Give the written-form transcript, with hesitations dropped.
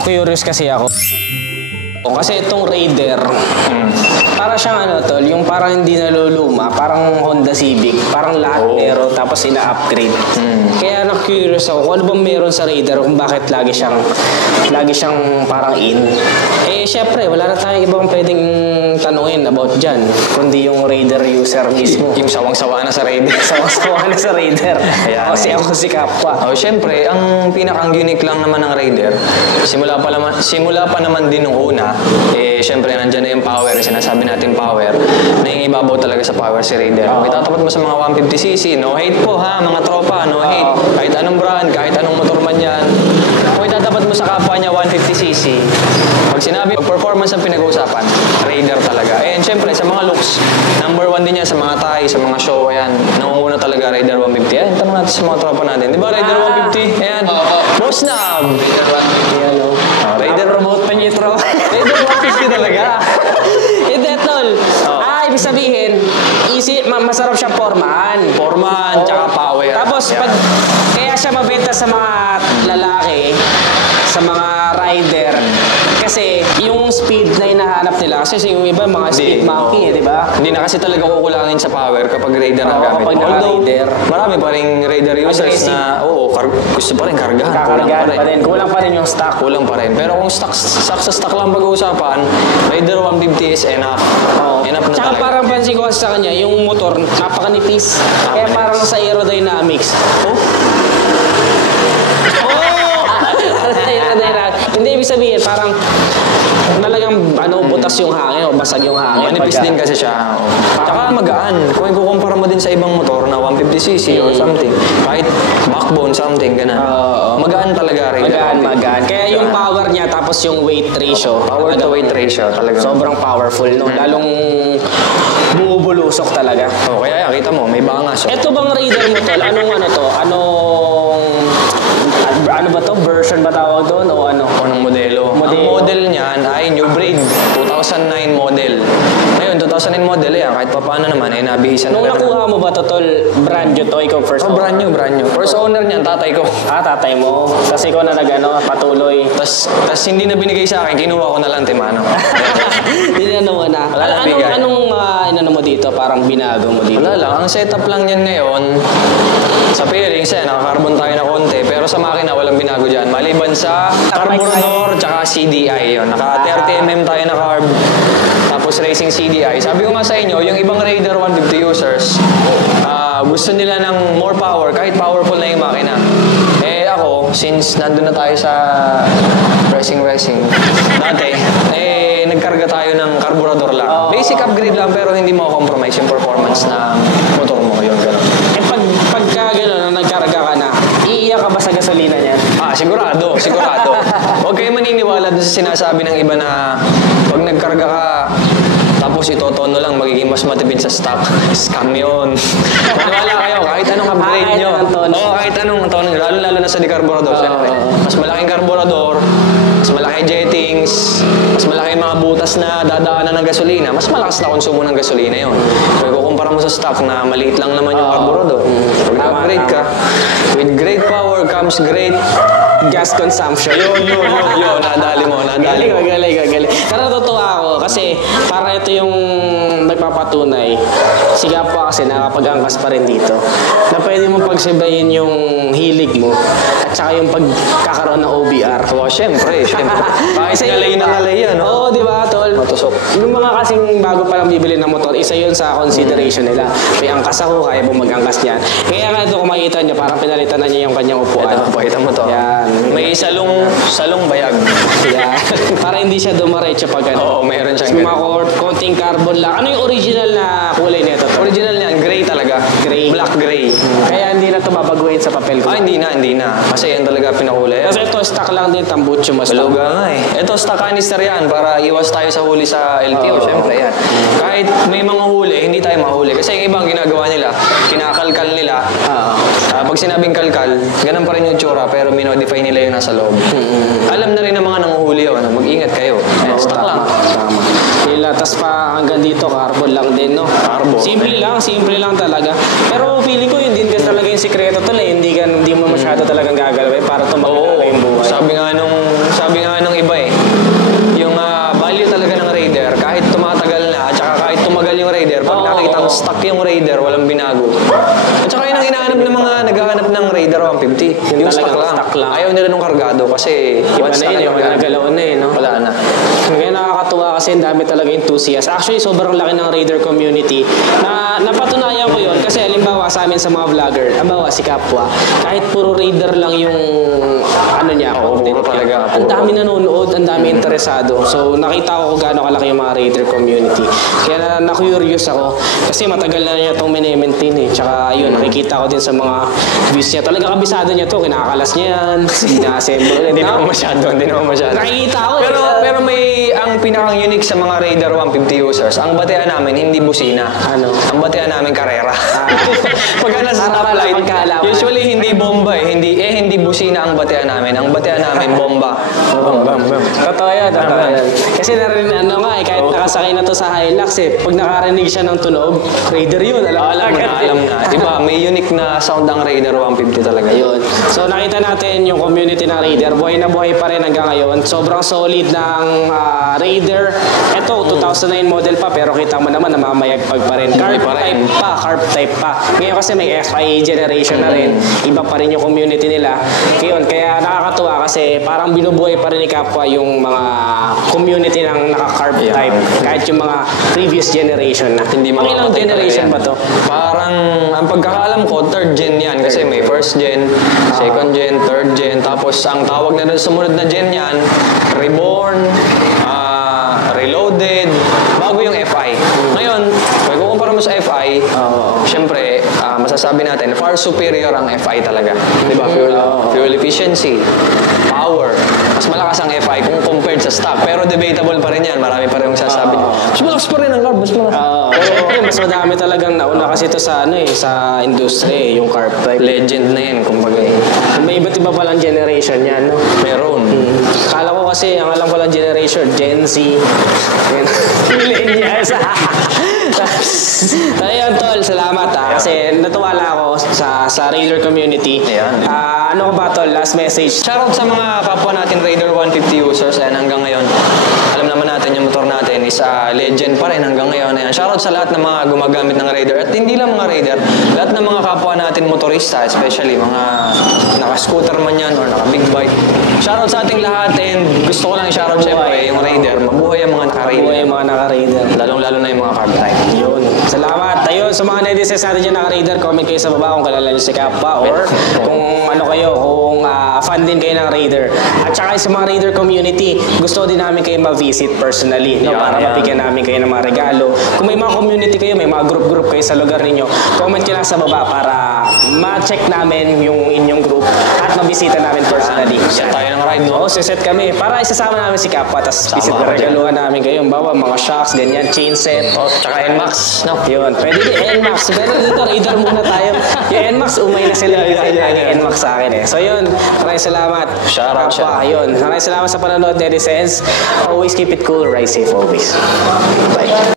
curious kasi ako. Kasi itong Raider, para siyang ano tol, yung parang hindi naluluma, parang Honda Civic, parang lahat meron tapos ina-upgrade. Kaya na-curious ako kung ano bang meron sa Raider, kung bakit lagi siyang parang in. Eh syempre, wala na tayong ibang pwedeng tanungin about dyan, kundi yung Raider user mismo. Yung sawang-sawa na sa Raider. Sawang-sawa na sa Raider. Kasi ako si Kapwa. Syempre, ang pinakang-unique lang naman ng Raider, simula pa naman din nung una, syempre nandyan na yung power, sinasabi natin power, na yung ibabaw talaga sa power si Raider. Kung itatapat mo sa mga 150cc, no hate po ha, mga tropa, no hate. Kahit anong brand, kahit anong motor man yan. Kung itatapat mo sa kapwa niya 150cc, pag sinabi, performance ang pinag-uusapan, Raider talaga. And syempre, sa mga looks, number 1 din yan sa mga tie, sa mga show, ayan, nangunguna talaga Raider 150. Ayan, tanong natin sa mga tropa natin. Di ba Raider 150? Ayan, Boss Nab! Ayan o. Raider promote pa niyo ito. Raider 150 talaga. Hindi, tol. Ibig sabihin, masarap siyang formahan. Formahan, tsaka power. Tapos, kaya siya mabenta sa mga lalaki, sa mga rider, kasi yung speed na hinahanap nila, kasi yung iba mga speed monkey, di ba? Hindi na kasi talaga kukulangin sa power kapag Raider ang gamit. Kapag naka-Raider. Marami pa rin Raider users na, gusto pa rin kargahan. Kakargahan pa rin. Kulang pa rin yung stock. Kulang pa rin. Pero kung stock sa stock lang pag-uusapan, Raider 150 is enough. Enough na tsaka talaga. parang pansin ko sa kanya, yung motor, napakanipis. Kaya parang sa aerodynamics. Hindi, ibig sabihin, parang talagang butas yung hangin o basag yung hangin. Manipis din kasi siya. Tsaka magaan. Kung ikukumpara mo din sa ibang motor na 150cc or something, kahit backbone something, ganun. Magaan talaga rin. Magaan. Kaya yung power niya, tapos yung weight ratio. Power to weight ratio talaga. Sobrang powerful, no? Lalong bumubulusok talaga. Kaya kita mo, may bangas. Ito bang Raider mo, tol? Ano ba to? Version ba tawag doon? O ano? Anong modelo? Ang model niyan ay New Breed, 2009 model. Ngayon, 2009 model, kahit pa paano naman, nabihisan na. Nung nakuha mo ba to, tol, brand new to? Ikaw first owner? Brand new. First owner niyan, tatay ko. Tatay mo. Kasi ikaw na patuloy. Tas hindi na binigay sa akin, kinuha ko na lang, Timano. Dinano mo na. Anong mo dito? Parang binago mo dito? Wala lang. Ang setup lang niyan ngayon, sa fairings, naka-carbon tayo na konti, pero sa makina, walang binago dyan. Maliban sa carburetor, tsaka CDI. Naka 30mm tayo na carb, tapos racing CDI. Sabi ko nga sa inyo, yung ibang Raider 150 users, gusto nila ng more power, kahit powerful na yung makina. Ako, since nandun na tayo sa racing, dati, nagkarga tayo ng carburetor lang. Basic upgrade lang, pero hindi mo compromise yung performance na motor mo. Yun, gano'n. Pagka gano'n, nagkarga ka na, iiyak ka ba sa gasolina niyan? Sigurado. Huwag kayo maniniwala dun sa sinasabi ng iba na pag nagkarga ka, tapos itotono lang, magiging mas matipid sa stock. Scam yun. Maniwala kayo, kahit anong upgrade nyo. Kahit anong tono. Lalo na sa carburetor. Mas malaking carburetor, mas malaki jettings, mas malaki mga butas na dadaanan ng gasolina, mas malakas na konsumo ng gasolina yun. Kung ikukumpara mo sa stock na maliit lang naman yung carburetor, pag upgrade ka, with great power comes great gas consumption. Yun, nadali mo. Galing. Pero natutuwa ako kasi para ito yung nagpapatunay. Siga po kasi nakapag-angkas pa rin dito. Na pwede mo pagsabayin yung hilig mo at saka yung pagkakaroon ng OBR. Siyempre. Kahit ngalay yan. Oo, di ba, tol? Matusok. Yung mga kasing bago pa lang bibili ng motor, isa yun sa consideration nila. May angkas ako, kaya mo mag-angkas niyan. Kaya nga ito, kung makikita niyo, parang pinalitan na niya yung kanyang upuan. Pakita mo to. Yan. May salong bayag. Yan. Para hindi siya dumaretso pag ano. Meron siyang mga konting carbon lang. Ano yung original na kulay nito? Original niyan, gray talaga. Black gray. Kaya hindi na ito mabaguhin sa papel ko. Hindi na. Kasi yan talaga pinakulay. Kasi ito, stock lang din, tambucho mas stock. Luga nga Ito, stock canister yan para iwas tayo sa huli sa LTO. Siyempre yan. Kahit may mga huli, hindi tayo mahuli. Kasi yung ibang ginagawa nila, kinakalkal nila. Pag sinabing kalkal, ganun pa rin yung tsura, pero minodify nila yung nasa loob. Alam na rin ng mga nanguhuli yun. Mag-ingat kayo. Stock lang. Tama. Tapos pa hanggang dito, carbon lang din, no? Carbon. Simple lang talaga. Pero feeling ko yun din kasi talaga yung sikreto tala. Hindi mo masyado talagang gagalawin para tumagal yung buhay. Sabi nga Talagang stock yung Raider, walang binago. At saka yun ang hinahanap ng mga naghahanap ng Raider 150. Yung Talagang stock lang. Ayaw nila nung kargado kasi Iba na yun, yung nagalaw na eh, no? wala na. Kaya nakakatuwa kasi ang dami talaga enthusiast. Actually, sobrang laki ng Raider community. Na napatunayan ko yun kasi halimbawa sa amin sa mga vlogger, halimbawa si Kapwa, kahit puro Raider lang yung ano niya, content puro talaga, niya. Ang puro. dami nanonood, ang dami interesado. So nakita ko kung gaano kalaki yung mga Raider community. Kaya na-curious ako kasi matagal na niya itong mini-maintain eh. Tsaka yun, nakikita ko din sa mga views niya. Talaga kabisado niya to, kinakalas niya yan, sina-assemble ulit. Hindi naman masyado. Nakikita ko eh. Pero may ang pinakang unique sa mga Raider 150 users, ang batean namin hindi busina. Ano? Ang batean namin karera. Pagka nasa Para wala stoplight, pagkaalaman. usually hindi bomba eh. Hindi busina ang batean namin. Ang batean namin bomba. Totoo yan, totoo yan. Kasi ano nga eh, kahit nakasakay na to sa Hilux eh, pag nakarinig siya ng tunog, Raider yun, alam Alam na. Diba? May unique na sound ang Raider 150 talaga. Ayun. So nakita natin yung community ng Raider, buhay na buhay pa rin hanggang ngayon. Sobrang solid ng Raider. Ito, 2009 model pa, pero kita mo naman namamayagpag pa rin. Carb type pa. Ngayon kasi may FI generation na rin. Iba pa rin yung community nila. Kaya nakakatuwa kasi parang binubuhay pa rin ni Kapwa yung mga community ng naka-carb type. Kahit yung mga previous generation na. Hindi Pang ilang mamamatay generation ba talaga to? Parang, ang pagkakaalam ko, third gen yan. Kasi may first gen, second gen, third gen. Tapos, ang tawag na rin sumunod na gen yan, Reborn, Reloaded, bago yung FI. Ngayon, kung kukumpara mo sa FI, syempre, masasabi natin, far superior ang FI talaga. Di ba? Fuel efficiency, power, mas malakas ang FI kung compared sa stock. Pero debatable pa rin yan. Marami pa rin yung sasabi. Mas malakas pa rin ang carb. Mas malakas. Pero siyempre, mas madami talagang nauna kasi ito sa sa industry, yung carb type. Legend na yan, kumbaga. May iba't iba palang generation yan, no? Meron. Kala ko kasi, ang alam ko lang generation, Gen Z. Yan. Millennials. Ayun, tol, salamat kasi natuwala ako sa Raider community. Ayan. Ano ba, tol? Last message. Shoutout sa mga kapwa natin Raider 150 users. Ayan, hanggang ngayon, alam naman natin yung motor natin is legend pa rin hanggang ngayon. Ayan, shoutout sa lahat ng mga gumagamit ng Raider. At hindi lang mga Raider, lahat ng mga kapwa natin motorista, especially mga naka-scooter man yan or naka-big bike. Shoutout sa ating lahat and gusto ko lang i-shoutout syempre yung Raider. Mabuhay ang mga naka-Raider. Mabuhay yung mga naka-Raider. Lalong-lalo na yung mga carb type. Yun. Salamat. Ayun, sa mga netizens natin dyan naka-Raider, comment kayo sa baba kung kilala nyo si Kappa or kung ano kayo, kung fan din kayo ng Raider. At saka sa mga Raider community, gusto din namin kayo ma-visit personally, no? Para mabigyan namin kayo ng mga regalo. Kung may mga community kayo, may mga group kayo sa lugar ninyo, comment nyo lang sa baba para ma-check namin yung inyong group at mabisita namin personally. Set tayo ng ride, no? Oo, siset kami. Para isasama namin si Kappa, tapos visit na regaluhan namin kayo. Bawa, mga shocks, ganyan, chain set. Tsaka NMAX, no? Yun, pwede din NMAX. Pero dito, Raider muna tayo. Yung NMAX, umay na sila yung NMAX sa akin eh. So yun, maraming salamat. Shoutout siya. Yun, maraming salamat sa panonood, netizens. Always keep it cool, ride safe always. Bye.